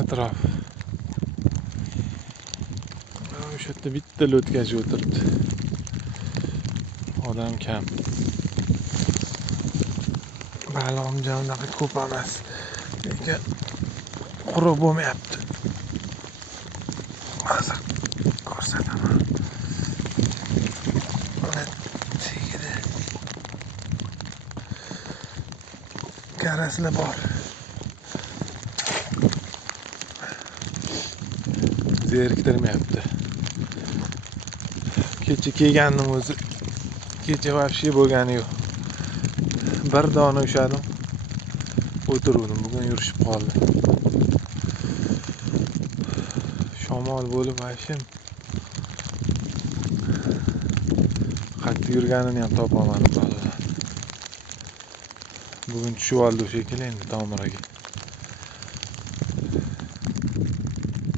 atrof. O'sha yerda bitta lo'tkach o'tiribdi. Odam kam. Balom jamlaqa ko'p emas. Lekin quruq bo'lmayapti. Hozir ko'rsataman. Mana tegidi. Karaslar bor. Zeriktirmayapti. Kecha kelgandim o'zi. Kecha vafshi bo'lgani yo'q. Bir dona ushadim. O'tiruvdim. Bugun yurishib qoldi. Shamol bo'lib ayshim. Qayerda yurganini ham topolmadim bolalar. Bugun tushib oldi o'sha shekilli endi tomiraga.